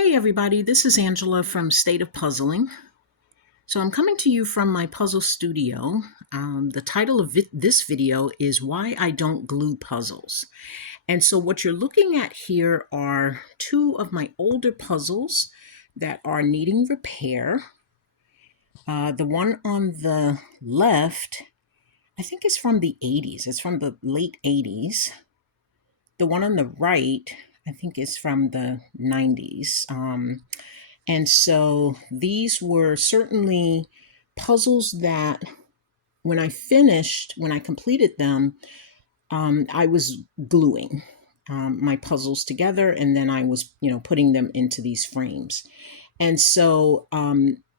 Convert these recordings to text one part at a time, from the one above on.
Hey everybody, this is Angela from State of Puzzling. So I'm coming to you from my puzzle studio. The title of this video is Why I Don't Glue Puzzles. And so what you're looking at here are two of my older puzzles that are needing repair. The one on the left, I think is from the 80s. It's from the late 80s. The one on the right, I think is from the 90s. And so these were certainly puzzles that when I completed them, I was gluing my puzzles together, and then I was, putting them into these frames. And so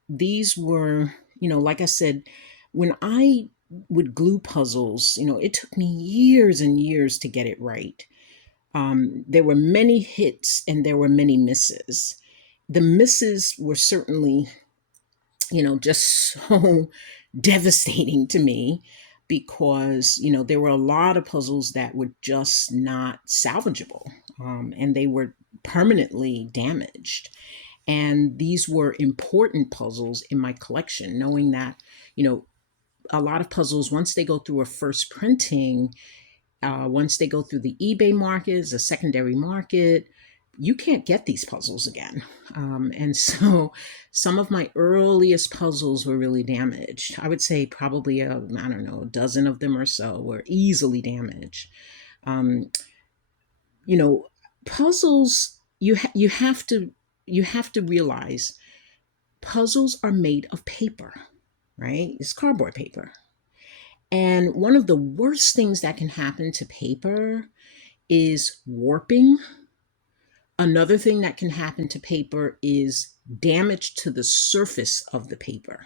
these were, like I said, when I would glue puzzles, it took me years and years to get it right. There were many hits and there were many misses. The misses were certainly, just so devastating to me because, there were a lot of puzzles that were just not salvageable, and they were permanently damaged. And these were important puzzles in my collection, knowing that, a lot of puzzles, once they go through a first printing, once they go through the eBay markets, the secondary market, you can't get these puzzles again. And so some of my earliest puzzles were really damaged. I would say probably, I don't know, a dozen of them or so were easily damaged. Um, Puzzles, you have to realize puzzles are made of paper, right? It's cardboard paper. And one of the worst things that can happen to paper is warping. Another thing that can happen to paper is damage to the surface of the paper.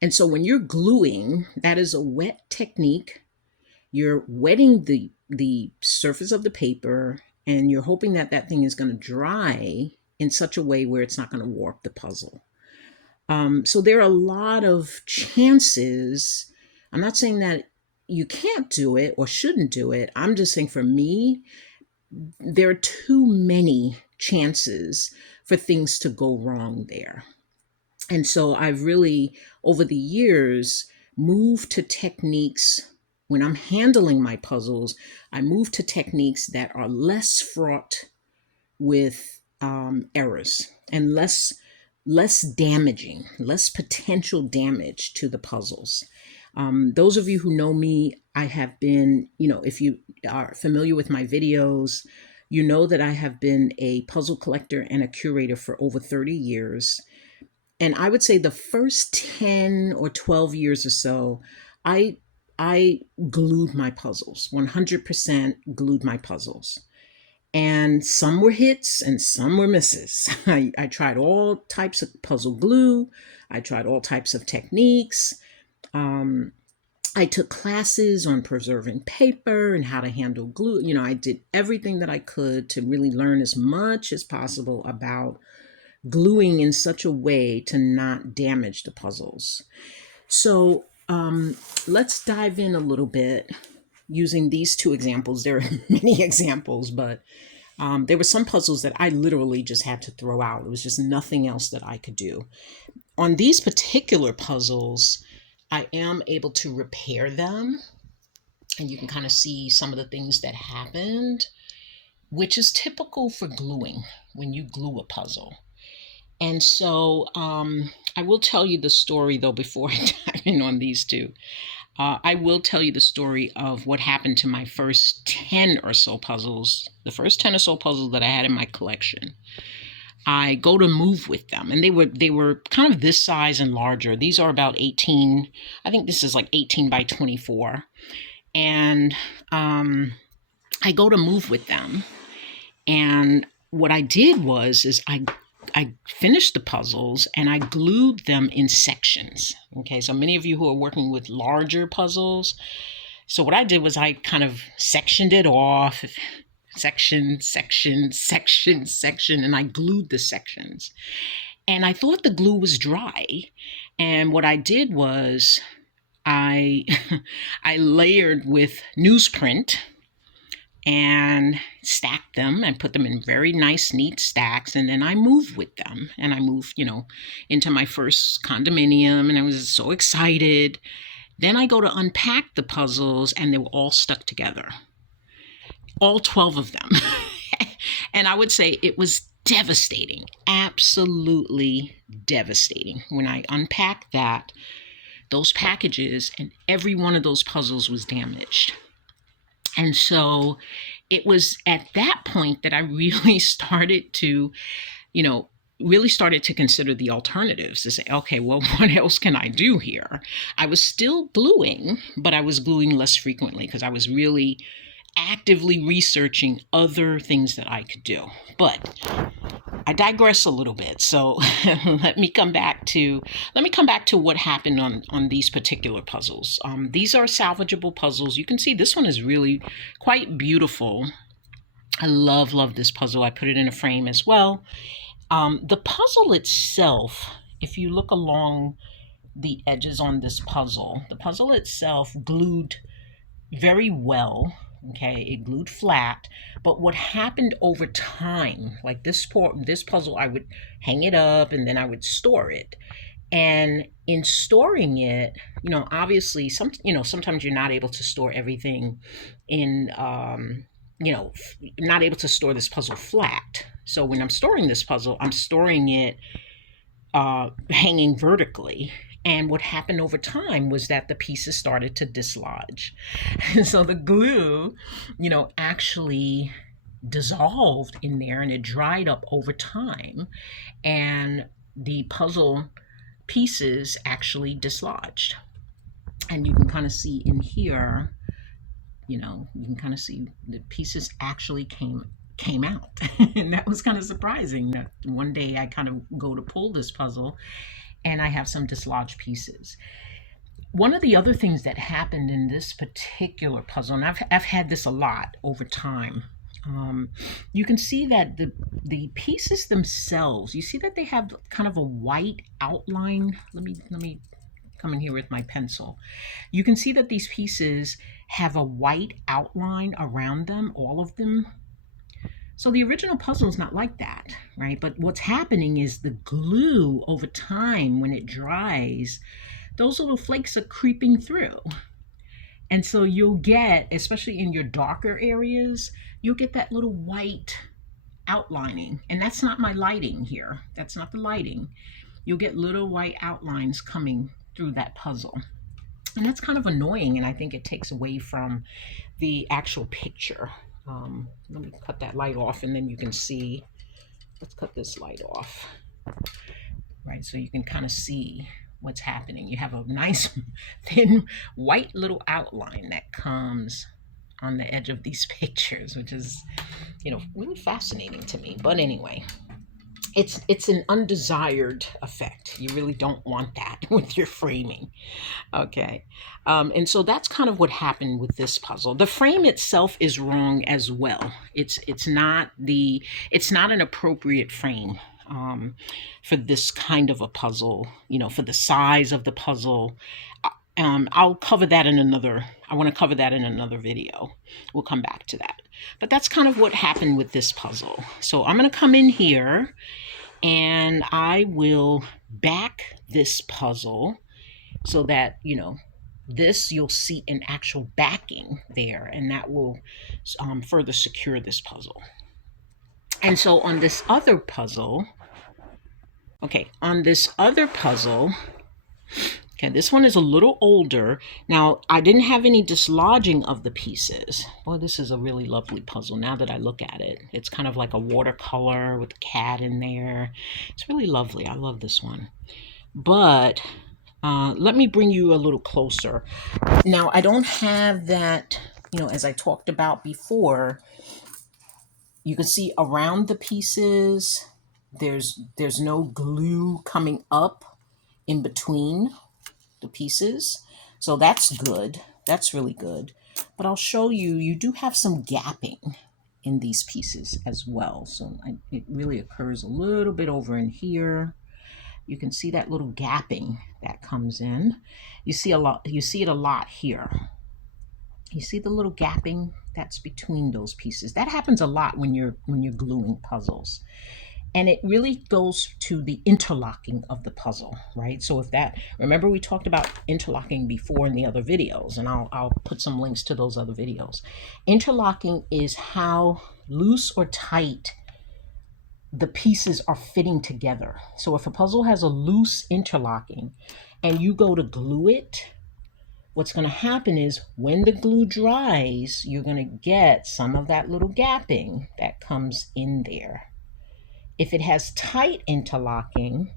And so when you're gluing, that is a wet technique. You're wetting the surface of the paper, and you're hoping that that thing is going to dry in such a way where it's not going to warp the puzzle. So there are a lot of chances. I'm not saying that you can't do it or shouldn't do it. I'm just saying for me, there are too many chances for things to go wrong there. And so I've really, over the years, moved to techniques. When I'm handling my puzzles, I move to techniques that are less fraught with errors and less damaging, less potential damage to the puzzles. Those of you who know me, I have been, if you are familiar with my videos, you know that I have been a puzzle collector and a curator for over 30 years. And I would say the first 10 or 12 years or so, I glued my puzzles, 100% glued my puzzles. And some were hits and some were misses. I tried all types of puzzle glue. I tried all types of techniques. I took classes on preserving paper and how to handle glue. I did everything that I could to really learn as much as possible about gluing in such a way to not damage the puzzles. So let's dive in a little bit using these two examples. There are many examples, but there were some puzzles that I literally just had to throw out. It was just nothing else that I could do. On these particular puzzles, I am able to repair them, and you can kind of see some of the things that happened, which is typical for gluing when you glue a puzzle. And so I will tell you the story, though, before I dive in on these two. I will tell you the story of what happened to my first 10 or so puzzles, the first 10 or so puzzles that I had in my collection. I go to move with them, and they were kind of this size and larger. These are about 18. I think this is like 18 by 24. And I go to move with them. And what I did is I finished the puzzles and I glued them in sections. Okay, so many of you who are working with larger puzzles. So what I did was I kind of sectioned it off. Section, and I glued the sections. And I thought the glue was dry. And what I did was I layered with newsprint and stack them and put them in very nice, neat stacks. And then I move with them. And I moved, into my first condominium, and I was so excited. Then I go to unpack the puzzles, and they were all stuck together. All 12 of them. And I would say it was devastating, absolutely devastating. When I unpacked those packages, and every one of those puzzles was damaged. And so it was at that point that I really started to, consider the alternatives, to say, okay, well, what else can I do here? I was still gluing, but I was gluing less frequently because I was really actively researching other things that I could do. But I digress a little bit. So let me come back to what happened on these particular puzzles. These are salvageable puzzles. You can see this one is really quite beautiful. I love this puzzle. I put it in a frame as well. The puzzle itself, if you look along the edges on this puzzle, the puzzle itself glued very well. Okay, it glued flat, but what happened over time, like this puzzle, I would hang it up and then I would store it. And in storing it, obviously sometimes you're not able to store everything in, not able to store this puzzle flat. So when I'm storing this puzzle, I'm storing it hanging vertically. And what happened over time was that the pieces started to dislodge. And so the glue, actually dissolved in there, and it dried up over time. And the puzzle pieces actually dislodged. And you can kind of see in here, you can kind of see the pieces actually came out. And that was kind of surprising that one day I kind of go to pull this puzzle and I have some dislodged pieces. One of the other things that happened in this particular puzzle, and I've had this a lot over time, you can see that the pieces themselves, you see that they have kind of a white outline. Let me come in here with my pencil. You can see that these pieces have a white outline around them, all of them. So the original puzzle is not like that, right? But what's happening is the glue over time, when it dries, those little flakes are creeping through. And so you'll get, especially in your darker areas, you'll get that little white outlining. And that's not my lighting here. That's not the lighting. You'll get little white outlines coming through that puzzle. And that's kind of annoying, and I think it takes away from the actual picture. Let me cut that light off, and then you can see. Let's cut this light off, right? So you can kind of see what's happening. You have a nice thin white little outline that comes on the edge of these pictures, which is, really fascinating to me. But anyway, it's an undesired effect. You really don't want that with your framing. Okay. And so that's kind of what happened with this puzzle. The frame itself is wrong as well. It's not an appropriate frame for this kind of a puzzle, for the size of the puzzle. I'll cover that I want to cover that in another video. We'll come back to that. But that's kind of what happened with this puzzle. So I'm going to come in here and I will back this puzzle so that, this you'll see an actual backing there, and that will further secure this puzzle. And so on this other puzzle, okay, this one is a little older. Now, I didn't have any dislodging of the pieces. Well, this is a really lovely puzzle now that I look at it. It's kind of like a watercolor with a cat in there. It's really lovely. I love this one. But let me bring you a little closer. Now, I don't have that, as I talked about before, you can see around the pieces, there's no glue coming up in between the pieces. So that's good. That's really good. But I'll show you, you do have some gapping in these pieces as well. So it really occurs a little bit over in here. You can see that little gapping that comes in. You see it a lot here. You see the little gapping that's between those pieces. That happens a lot when you're gluing puzzles. And it really goes to the interlocking of the puzzle, right? So if that, remember we talked about interlocking before in the other videos, and I'll put some links to those other videos. Interlocking is how loose or tight the pieces are fitting together. So if a puzzle has a loose interlocking and you go to glue it, what's going to happen is when the glue dries, you're going to get some of that little gapping that comes in there. If it has tight interlocking,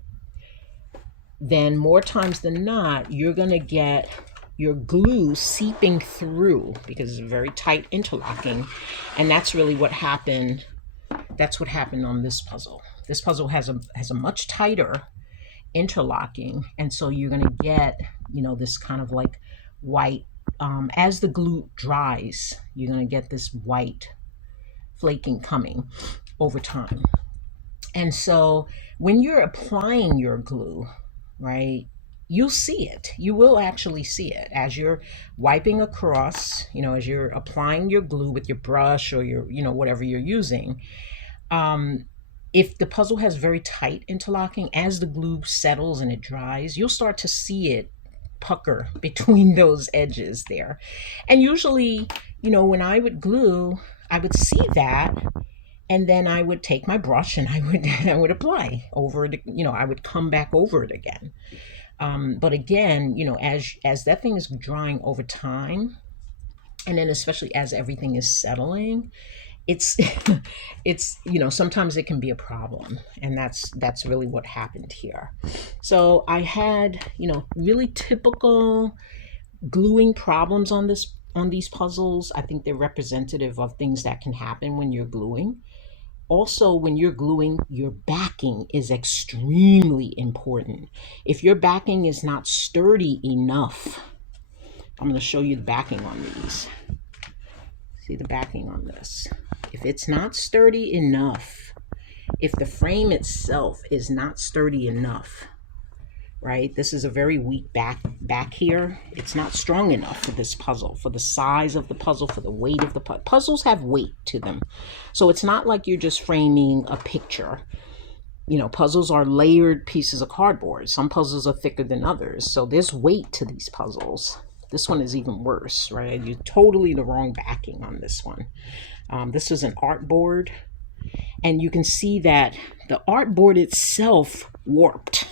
then more times than not, you're going to get your glue seeping through because it's very tight interlocking. And that's really what happened. That's what happened on this puzzle. This puzzle has a much tighter interlocking. And so you're going to get, this kind of like white, as the glue dries, you're going to get this white flaking coming over time. And so when you're applying your glue, right, you'll see it. You will actually see it as you're wiping across, as you're applying your glue with your brush or your, whatever you're using. If the puzzle has very tight interlocking, as the glue settles and it dries, you'll start to see it pucker between those edges there. And usually, when I would glue, I would see that, and then I would take my brush and I would apply over it. I would come back over it again. But again, as that thing is drying over time, and then especially as everything is settling, it's it's sometimes it can be a problem, and that's really what happened here. So I had really typical gluing problems on these puzzles. I think they're representative of things that can happen when you're gluing. Also, when you're gluing, your backing is extremely important. If your backing is not sturdy enough, I'm going to show you the backing on these. See the backing on this. If it's not sturdy enough, if the frame itself is not sturdy enough, right? This is a very weak back here. It's not strong enough for this puzzle, for the size of the puzzle, for the weight of the puzzle. Puzzles have weight to them. So it's not like you're just framing a picture. Puzzles are layered pieces of cardboard. Some puzzles are thicker than others. So there's weight to these puzzles. This one is even worse, right? You're totally the wrong backing on this one. This is an art board, and you can see that the art board itself warped.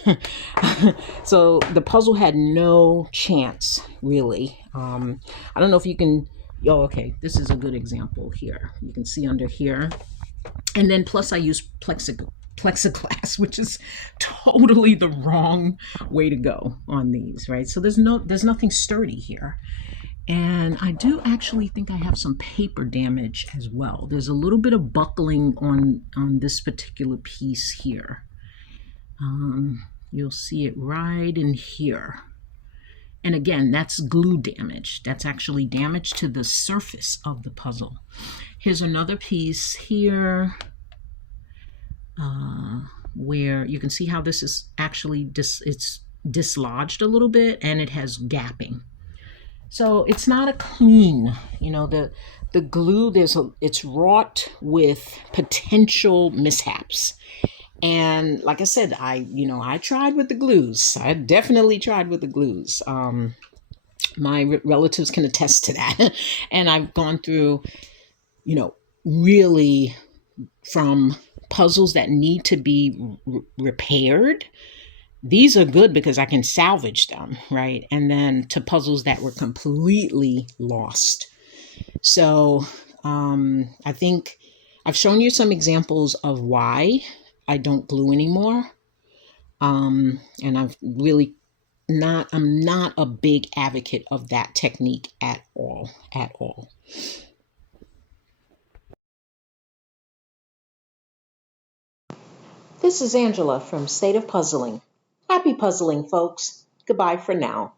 So the puzzle had no chance, really. I don't know if you can, okay, this is a good example here. You can see under here. And then plus I use plexiglass, which is totally the wrong way to go on these, right? So there's nothing sturdy here. And I do actually think I have some paper damage as well. There's a little bit of buckling on this particular piece here. You'll see it right in here. And again, that's glue damage. That's actually damage to the surface of the puzzle. Here's another piece here where you can see how this is actually it's dislodged a little bit, and it has gapping. So it's not a clean, the glue, it's wrought with potential mishaps. And like I said, I tried with the glues. I definitely tried with the glues. My relatives can attest to that. And I've gone through, really from puzzles that need to be repaired. These are good because I can salvage them, right? And then to puzzles that were completely lost. So I think I've shown you some examples of why I don't glue anymore. And I'm not a big advocate of that technique at all. This is Angela from State of Puzzling. Happy puzzling, folks. Goodbye for now.